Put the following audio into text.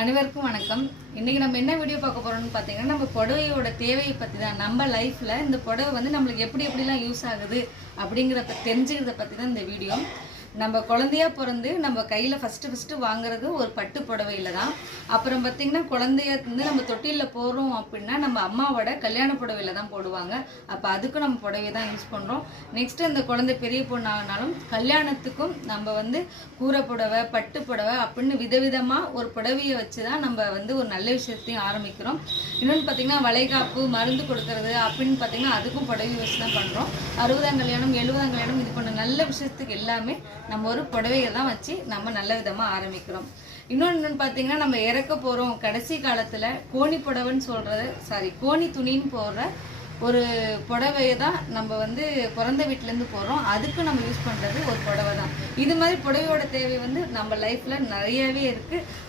அனைவருக்கும் வணக்கம். இன்னைக்கு நம்ம என்ன வீடியோ பார்க்க போறோம்னு பார்த்தீங்கன்னா, நம்ம புடவையோட தேவையை பற்றி தான். நம்ம லைஃப்ல இந்த புடவை வந்து நம்மளுக்கு எப்படி எப்படிலாம் யூஸ் ஆகுது அப்படிங்கிறத தெரிஞ்சுக்கிறத பற்றி தான் இந்த வீடியோ. நம்ம குழந்தையா பிறந்து நம்ம கையில் ஃபஸ்ட்டு வாங்குறது ஒரு பட்டு புடவையில தான். அப்புறம் பார்த்திங்கன்னா குழந்தைய வந்து நம்ம தொட்டிலில் போடுறோம் அப்படின்னா நம்ம அம்மாவோட கல்யாண புடவையில தான் போடுவாங்க. அப்போ அதுக்கும் நம்ம புடவை தான் யூஸ் பண்ணுறோம். நெக்ஸ்ட்டு இந்த குழந்தை பெரிய பொண்ணு ஆனாலும் கல்யாணத்துக்கும் நம்ம வந்து கூரை புடவை, பட்டு புடவை அப்படின்னு விதவிதமாக ஒரு புடவையை வச்சு தான் நம்ம வந்து ஒரு நல்ல விஷயத்தையும் ஆரம்பிக்கிறோம். இன்னொன்று பார்த்திங்கன்னா வளைகாப்பு, மருந்து கொடுக்கறது அப்படின்னு பார்த்திங்கன்னா அதுக்கும் புடவை வச்சு தான் பண்ணுறோம். 60ஆம் கல்யாணம், 70ஆம் கல்யாணம் இது பண்ண நல்ல விஷயத்துக்கு எல்லாமே நம்ம ஒரு புடவையை தான் வச்சு நம்ம நல்ல விதமாக ஆரம்பிக்கிறோம். இன்னொன்று பார்த்தீங்கன்னா நம்ம இறக்க போகிறோம் கடைசி காலத்தில் கோணி புடவைன்னு கோணி துணின்னு போடுற ஒரு புடவையை தான் நம்ம வந்து பிறந்த வீட்டிலேருந்து போடுறோம். அதுக்கு நம்ம யூஸ் பண்ணுறது ஒரு புடவை தான். இது மாதிரி புடவையோட தேவை வந்து நம்ம லைஃப்பில் நிறையவே இருக்குது.